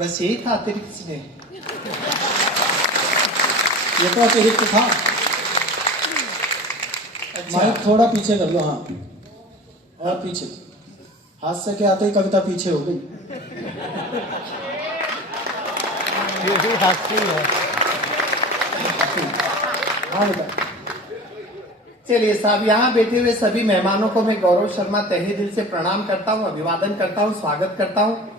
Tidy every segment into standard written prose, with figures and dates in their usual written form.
बस यही था अतिरिक्त स्नेह। ये तो अतिरिक्त था। माइक थोड़ा पीछे कर लो, हाँ और पीछे। हाथ से के आते ही कविता पीछे हो गई। ये भी हाथी है। हाँ बेटा। चलिए साहब, यहाँ बैठे हुए सभी मेहमानों को मैं गौरव शर्मा तहे दिल से प्रणाम करता हूँ, अभिवादन करता हूँ, स्वागत करता हूँ।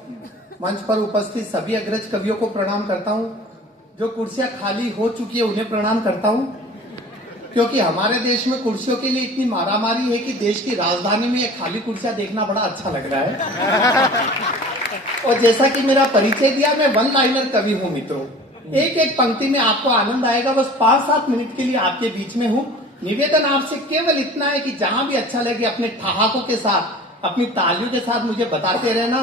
मंच पर उपस्थित सभी अग्रज कवियों को प्रणाम करता हूँ। जो कुर्सियां खाली हो चुकी है उन्हें प्रणाम करता हूँ, क्योंकि हमारे देश में कुर्सियों के लिए इतनी मारामारी है कि देश की राजधानी में ये खाली कुर्सियां देखना बड़ा अच्छा लग रहा है। और जैसा कि मेरा परिचय दिया, मैं वन लाइनर कवि हूँ मित्रों। एक एक पंक्ति में आपको आनंद आएगा। बस 5-7 मिनट के लिए आपके बीच में हूँ। निवेदन आपसे केवल इतना है कि जहां भी अच्छा लगे अपने ठहाकों के साथ, अपनी तालियों के साथ मुझे बताते रहना।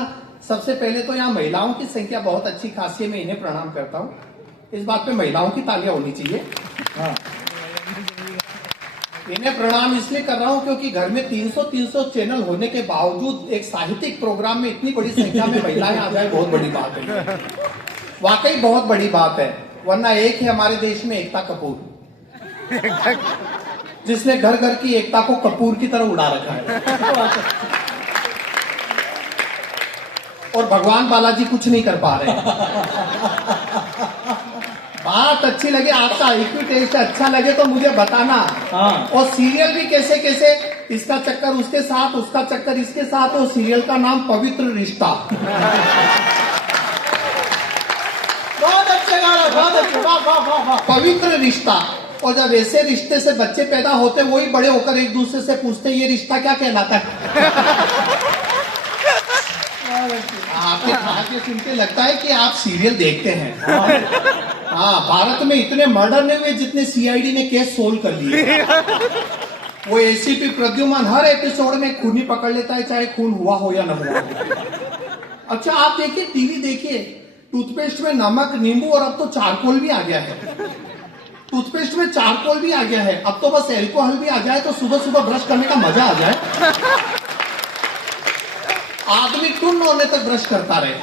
सबसे पहले तो यहाँ महिलाओं की संख्या बहुत अच्छी खासी है, मैं इन्हें प्रणाम करता हूँ। इस बात पे महिलाओं की तालियां होनी चाहिए। हाँ, इन्हें प्रणाम इसलिए कर रहा हूं क्योंकि घर में 300 चैनल होने के बावजूद एक साहित्यिक प्रोग्राम में इतनी बड़ी संख्या में महिलाएं आ जाए, बहुत बड़ी बात है। वाकई बहुत बड़ी बात है। वरना एक है हमारे देश में एकता कपूर, जिसने घर घर की एकता को कपूर की तरह उड़ा रखा है। और भगवान बालाजी कुछ नहीं कर पा रहे। बात अच्छी लगे, आपका आईक्यू टेस्ट अच्छा लगे तो मुझे बताना। हाँ। और सीरियल भी कैसे कैसे, इसका चक्कर उसके साथ, उसका चक्कर इसके साथ। और सीरियल का नाम पवित्र रिश्ता। बहुत अच्छे गाना, बहुत अच्छे, वाह वाह वाह वाह। पवित्र रिश्ता। और जब ऐसे रिश्ते से बच्चे पैदा होते, वही बड़े होकर एक दूसरे से पूछते ये रिश्ता क्या कहलाता है। आपके बातें सुन के लगता है कि आप सीरियल देखते हैं। हाँ, भारत में इतने मर्डर नहीं हुए जितने सीआईडी ने केस सोल्व कर लिए। वो एसीपी प्रद्युमन हर एपिसोड में खूनी पकड़ लेता है, चाहे खून हुआ हो या न हुआ हो। अच्छा, आप देखिए, टीवी देखिए, टूथपेस्ट में नमक, नींबू और अब तो चारकोल भी आ गया है। टूथपेस्ट में चारकोल भी आ गया है। अब तो बस एल्कोहल भी आ जाए तो सुबह सुबह ब्रश करने का मजा आ जाए। आदमी टुन्न होने तक ब्रश करता रहे।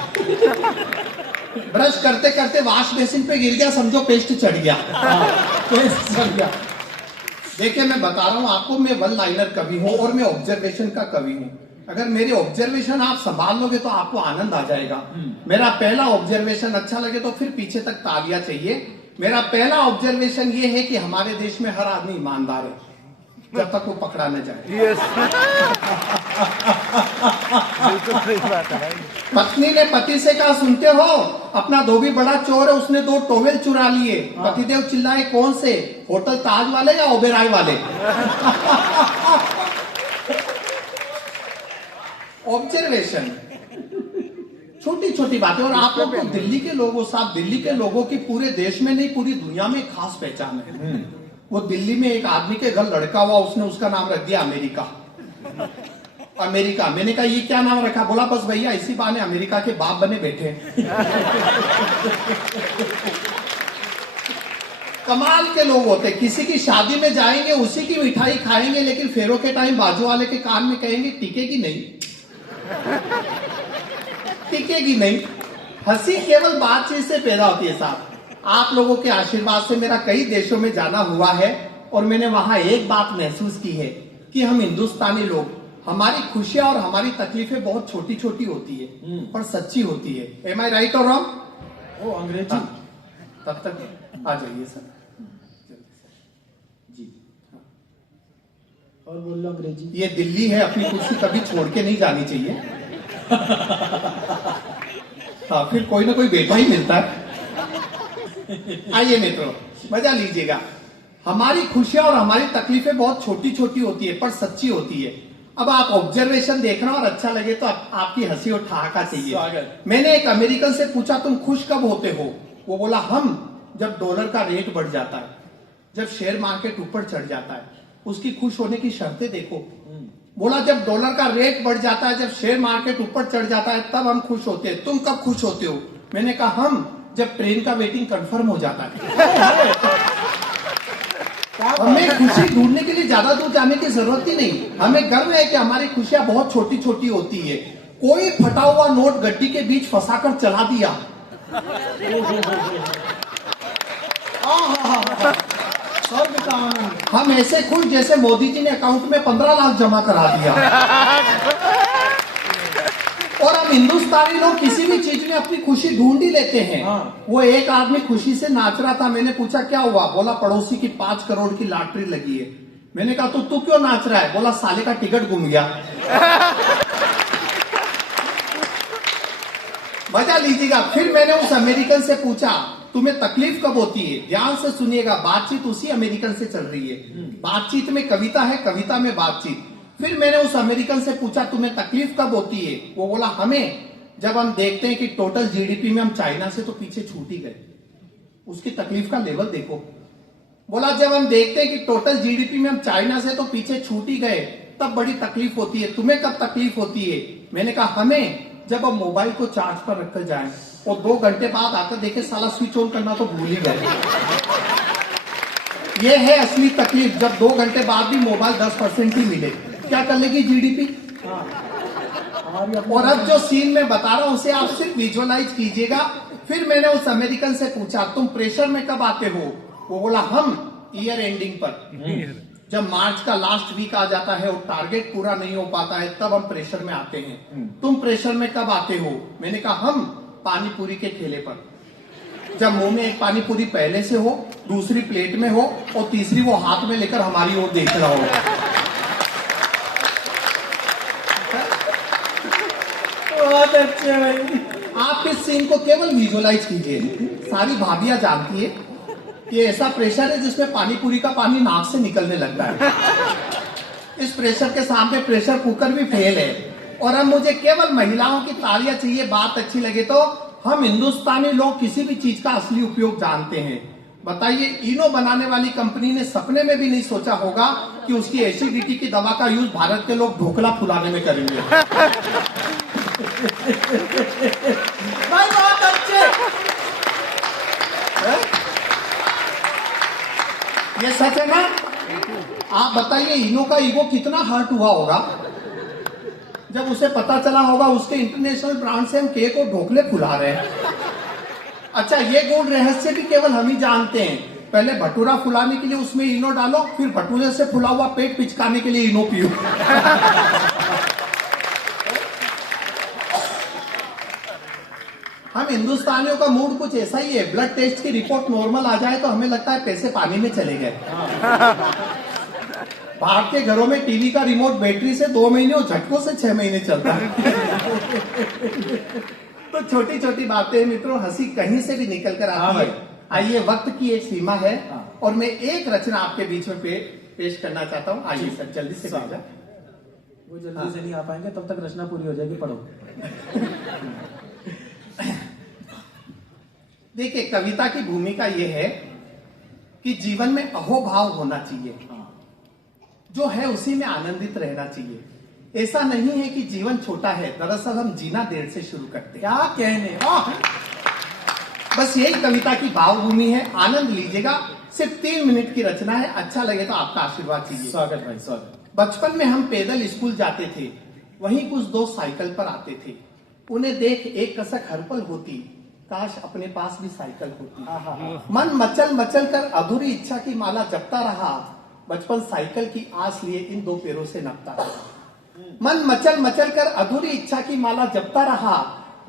ब्रश करते करते वॉश बेसिन पे गिर गया, समझो पेस्ट चढ़ गया। पेस्ट चढ़ गया। देखिए, मैं बता रहा हूं आपको, मैं वन लाइनर कवि हूं और मैं ऑब्जर्वेशन का कवि हूं। अगर मेरे ऑब्जर्वेशन आप संभाल लोगे तो आपको आनंद आ जाएगा। मेरा पहला ऑब्जर्वेशन अच्छा लगे तो फिर पीछे तक तालियां चाहिए। मेरा पहला ऑब्जर्वेशन ये है कि हमारे देश में हर आदमी ईमानदार है, जब तक वो पकड़ा न जाए। यस, बिल्कुल सही बात है। पत्नी ने पति से कहा, सुनते हो, अपना धोबी बड़ा चोर है, उसने 2 टॉवेल चुरा लिए। पतिदेव चिल्लाए, कौन से? होटल ताज वाले या ओबेराय वाले? ऑब्जर्वेशन, छोटी छोटी बातें। और आप लोग तो दिल्ली के लोगों साहब, दिल्ली के लोगों की पूरे देश में नहीं पूरी दुनिया में खास पहचान है। वो दिल्ली में एक आदमी के घर लड़का हुआ, उसने उसका नाम रख दिया अमेरिका। अमेरिका। मैंने कहा ये क्या नाम रखा? बोला बस भैया इसी बहाने अमेरिका के बाप बने बैठे। कमाल के लोग होते। किसी की शादी में जाएंगे, उसी की मिठाई खाएंगे, लेकिन फेरों के टाइम बाजू वाले के कान में कहेंगे टिकेगी नहीं, टिकेगी नहीं। हंसी केवल बातचीत से पैदा होती है साहब। आप लोगों के आशीर्वाद से मेरा कई देशों में जाना हुआ है और मैंने वहां एक बात महसूस की है कि हम हिंदुस्तानी लोग, हमारी खुशियां और हमारी तकलीफें बहुत छोटी छोटी होती है पर सच्ची होती है। एम आई राइट और रॉन्ग? ओ अंग्रेजी। तब तक आ जाइए सर जी। और बोल लो अंग्रेजी। ये दिल्ली है, अपनी कुर्सी कभी छोड़ के नहीं जानी चाहिए। हाँ, फिर कोई ना कोई बेटा ही मिलता है। आइए मित्रों, मजा लीजिएगा। हमारी खुशियां और हमारी तकलीफें बहुत छोटी छोटी होती है पर सच्ची होती है। अब आप ऑब्जर्वेशन देखना और अच्छा लगे तो आपकी हंसी और ठहाका चाहिए। मैंने एक अमेरिकन से पूछा, तुम खुश कब होते हो? वो बोला, हम जब डॉलर का रेट बढ़ जाता है, जब शेयर मार्केट ऊपर चढ़ जाता है। उसकी खुश होने की शर्तें देखो। बोला, जब डॉलर का रेट बढ़ जाता है, जब शेयर मार्केट ऊपर चढ़ जाता है, तब हम खुश होते हैं। तुम कब खुश होते हो? मैंने कहा, हम जब ट्रेन का वेटिंग कंफर्म हो जाता है। हमें खुशी ढूंढने के लिए ज्यादा दूर जाने की जरूरत ही नहीं। हमें गर्व है कि हमारी खुशियां बहुत छोटी छोटी होती है। कोई फटा हुआ नोट गड्डी के बीच फंसाकर चला दिया स्वर्ग का आनंद। हम ऐसे खुश जैसे मोदी जी ने अकाउंट में 15 लाख जमा करा दिया। और हम हिंदुस्तानी लोग किसी भी चीज में अपनी खुशी ढूंढ ही लेते हैं। हाँ। वो एक आदमी खुशी से नाच रहा था, मैंने पूछा क्या हुआ? बोला पड़ोसी की 5 करोड़ की लॉटरी लगी है। मैंने कहा तो तू क्यों नाच रहा है? बोला साले का टिकट गुम गया। मजा लीजिएगा। फिर मैंने उस अमेरिकन से पूछा तुम्हें तकलीफ कब होती है? ध्यान से सुनिएगा, बातचीत उसी अमेरिकन से चल रही है। बातचीत में कविता है, कविता में बातचीत। फिर मैंने उस अमेरिकन से पूछा तुम्हें तकलीफ कब होती है? वो बोला हमें जब हम देखते हैं कि टोटल जीडीपी में हम चाइना से तो पीछे छूट ही गए। उसकी तकलीफ का लेवल देखो। बोला जब हम देखते हैं कि टोटल जीडीपी में हम चाइना से तो पीछे छूट ही गए, तब बड़ी तकलीफ होती है। तुम्हें कब तकलीफ होती है? मैंने कहा हमें जब हम मोबाइल को चार्ज पर रखकर जाएं और 2 घंटे बाद आकर देखे साला स्विच ऑन करना तो भूल ही गए। ये है असली तकलीफ, जब 2 घंटे बाद भी मोबाइल 10% ही मिले। क्या कर लेगी जीडीपी? और अब जो सीन में बता रहा हूं उसे आप सिर्फ विजुअलाइज कीजिएगा। फिर मैंने उस अमेरिकन से पूछा तुम प्रेशर में कब आते हो? वो बोला हम ईयर एंडिंग पर, जब मार्च का लास्ट वीक आ जाता है और टारगेट पूरा नहीं हो पाता है तब हम प्रेशर में आते हैं। तुम प्रेशर में कब आते हो? मैंने कहा हम पानी पूरी के ठेले पर, जब मुंह में एक पानी पूरी पहले से हो, दूसरी प्लेट में हो और तीसरी वो हाथ में लेकर हमारी ओर देख रहा हो। बहुत अच्छे भाई। आप इस सीन को केवल विजुअलाइज कीजिए। सारी भाभियां जानती है कि ऐसा प्रेशर है जिसमें पानी पूरी का पानी नाक से निकलने लगता है। इस प्रेशर के सामने प्रेशर कुकर भी फेल है। और अब मुझे केवल महिलाओं की तालियां चाहिए, बात अच्छी लगे तो। हम हिंदुस्तानी लोग किसी भी चीज का असली उपयोग जानते हैं। बताइए इनो बनाने वाली कंपनी ने सपने में भी नहीं सोचा होगा कि उसकी एसिडिटी की दवा का यूज भारत के लोग ढोकला फुलाने में करेंगे। भाई बहुत अच्छे। ये सच है ना? आप बताइए इनो का ईगो कितना हर्ट हुआ होगा जब उसे पता चला होगा उसके इंटरनेशनल ब्रांड से हम केक और ढोकले फुला रहे हैं। अच्छा ये गुण रहस्य भी केवल हम ही जानते हैं। पहले भटूरा फुलाने के लिए उसमें इनो डालो, फिर भटूरे से फुला हुआ पेट पिचकाने के लिए इनो पियो। हम हिंदुस्तानियों का मूड कुछ ऐसा ही है। ब्लड टेस्ट की रिपोर्ट नॉर्मल आ जाए तो हमें लगता है पैसे पानी में चले गए। बाहर के घरों में टीवी का रिमोट बैटरी से 2 महीने और झटकों से 6 महीने चलता है। तो छोटी छोटी बातें मित्रों, हंसी कहीं से भी निकल कर आती है। आइए, वक्त की एक सीमा है और मैं एक रचना आपके बीच में पेश करना चाहता हूँ। आइए सर जल्दी से भेजा। वो जल्दी से नहीं आ पाएंगे, तब तक रचना पूरी हो जाएगी। पढ़ो। देखिए कविता की भूमिका यह है कि जीवन में अहोभाव होना चाहिए, जो है उसी में आनंदित रहना चाहिए। ऐसा नहीं है कि जीवन छोटा है, दरअसल हम जीना देर से शुरू करते हैं। क्या कहने। बस यही कविता की भावभूमि है। आनंद लीजिएगा। सिर्फ 3 मिनट की रचना है। अच्छा लगे तो आपका आशीर्वाद कीजिए। स्वागत भाई, स्वागत। बचपन में हम पैदल स्कूल जाते थे, वहीं कुछ दोस्त साइकिल पर आते थे। उन्हें देख एक कसक हर पल होती, काश अपने पास भी साइकिल होती। मन मचल मचल कर अधूरी इच्छा की माला जपता रहा। बचपन साइकिल की आस लिए इन 2 पैरों से नपता रहा। मन मचल मचल कर अधूरी इच्छा की माला जपता रहा।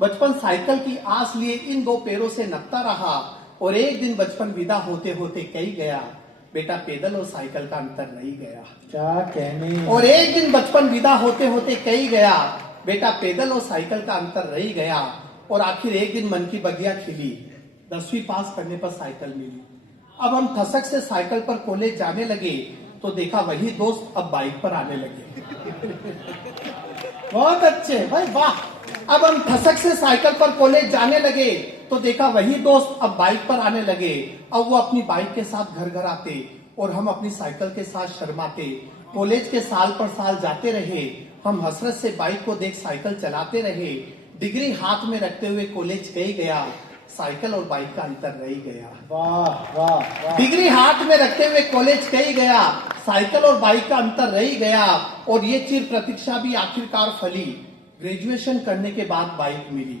बचपन साइकिल की आस लिए इन 2 पैरों से नपता रहा। और एक दिन बचपन विदा होते होते कही गया, बेटा पैदल और साइकिल का अंतर रही गया। क्या कहने। और एक दिन बचपन विदा होते होते कही गया, बेटा पैदल और साइकिल का अंतर रही गया। और आखिर एक दिन मन की बगिया खिली, 10वीं पास करने पर साइकिल मिली। अब हम ठसक से साइकिल पर कॉलेज जाने लगे तो देखा वही दोस्त अब बाइक पर आने लगे। बहुत अच्छे भाई, वाह। अब हम ठसक से साइकिल पर कॉलेज जाने लगे तो देखा वही दोस्त अब बाइक पर आने लगे। अब वो अपनी बाइक के साथ घर घर आते और हम अपनी साइकिल के साथ शर्माते। कॉलेज के साल पर साल जाते रहे, हम हसरत से बाइक को देख साइकिल चलाते रहे। डिग्री हाथ में रखते हुए कॉलेज गई गया, साइकिल और बाइक का अंतर रह गया। वाह वाह वाह। डिग्री हाथ में रखते हुए कॉलेज गई गया, साइकिल और बाइक का अंतर रह गया। और ये चिर प्रतीक्षा भी आखिरकार फली, ग्रेजुएशन करने के बाद बाइक मिली।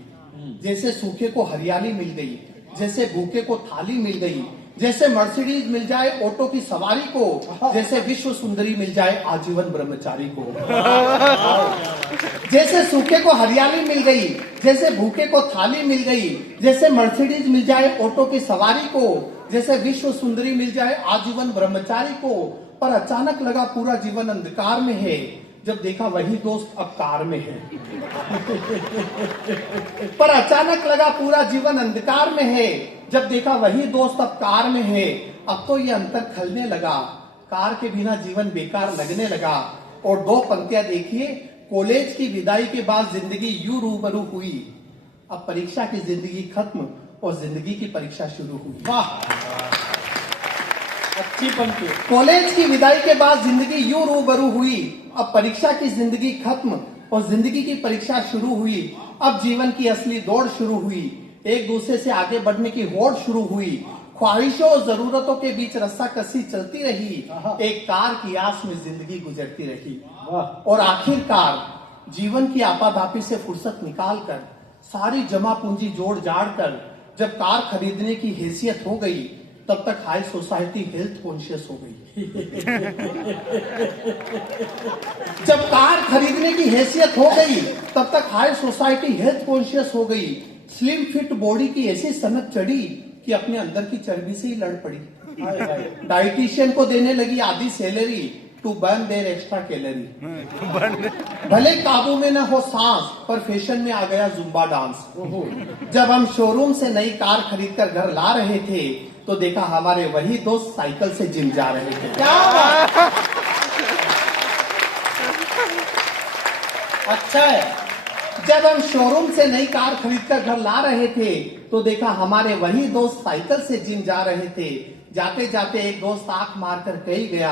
जैसे सूखे को हरियाली मिल गई, जैसे भूखे को थाली मिल गई, जैसे मर्सिडीज मिल जाए ऑटो की सवारी को, जैसे विश्व सुंदरी मिल जाए आजीवन ब्रह्मचारी को। जैसे सूखे को हरियाली मिल गई, जैसे भूखे को थाली मिल गई, जैसे मर्सिडीज मिल जाए ऑटो की सवारी को, जैसे विश्व सुंदरी मिल जाए आजीवन ब्रह्मचारी को। पर अचानक लगा पूरा जीवन अंधकार में है, जब देखा वही दोस्त अब कार में है। पर अचानक लगा पूरा जीवन अंधकार में है, जब देखा वही दोस्त अब कार में है। अब तो ये अंतर खलने लगा, कार के बिना जीवन बेकार लगने लगा। और दो पंक्तियां देखिए, कॉलेज की विदाई के बाद जिंदगी यूं रूबरू हुई, अब परीक्षा की जिंदगी खत्म और जिंदगी की परीक्षा शुरू हुई। वाह, अच्छी पंक्ति। कॉलेज की विदाई के बाद जिंदगी यूं रूबरू हुई, अब परीक्षा की जिंदगी खत्म और जिंदगी की परीक्षा शुरू हुई। अब जीवन की असली दौड़ शुरू हुई, एक दूसरे से आगे बढ़ने की होड़ शुरू हुई। ख्वाहिशों और जरूरतों के बीच रस्साकसी चलती रही, एक कार की आस में जिंदगी गुजरती रही। और आखिरकार जीवन की आपाधापी से फुर्सत निकालकर, सारी जमा पूंजी जोड़ जाड़ कर जब कार खरीदने की हैसियत हो गई, तब तक हाई सोसाइटी हेल्थ कॉन्शियस हो गई। जब कार खरीदने की हैसियत हो गई, तब तक हाई सोसाइटी हेल्थ कॉन्शियस हो गई। स्लिम फिट बॉडी की ऐसी सनक चढ़ी कि अपने अंदर की चर्बी से ही लड़ पड़ी। डाइटिशियन को देने लगी आधी salary to burn their extra calorie. भले काबू में न हो सांस, पर फैशन में आ गया जुम्बा डांस। जब हम शोरूम से नई कार खरीदकर घर ला रहे थे, तो देखा हमारे वही दोस्त साइकिल से जिम जा रहे थे। क्या बात, अच्छा है। जब हम शोरूम से नई कार खरीदकर घर ला रहे थे, तो देखा हमारे वही दोस्त साइकिल से जिम जा रहे थे। जाते जाते एक दोस्त आंख मारकर कह ही गया,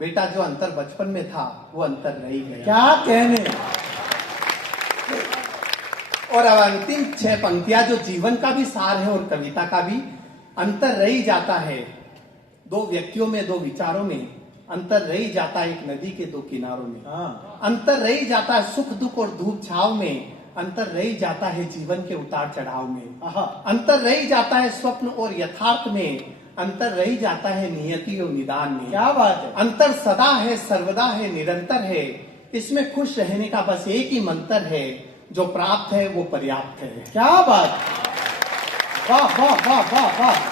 बेटा जो अंतर बचपन में था वो अंतर रह ही गया। क्या कहने। और अब अंतिम 6 पंक्तियां जो जीवन का भी सार है और कविता का भी, अंतर रह ही जाता है दो व्यक्तियों में, दो विचारों में, अंतर रह ही जाता है एक नदी के दो किनारों में, अंतर रह ही जाता है सुख दुख और धूप छाव में, अंतर रह ही जाता है जीवन के उतार चढ़ाव में, अंतर रह ही जाता है स्वप्न और यथार्थ में, अंतर रह ही जाता है नियति और निदान में। क्या बात है। अंतर सदा है, सर्वदा है, निरंतर है, इसमें खुश रहने का बस एक ही मंत्र है, जो प्राप्त है वो पर्याप्त है। क्या बात, वाह वाह वाह वाह वाह।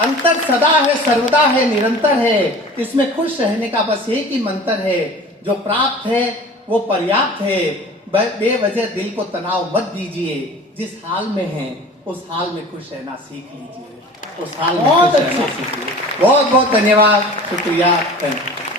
अंतर सदा है, सर्वदा है, निरंतर है, इसमें खुश रहने का बस एक ही मंत्र है, जो प्राप्त है वो पर्याप्त है। बेवजह दिल को तनाव मत दीजिए, जिस हाल में है उस हाल में खुश रहना सीख लीजिए, उस हाल में बहुत खुश रहना अच्छे। सीख लीजिए। बहुत बहुत धन्यवाद, शुक्रिया, थैंक यू।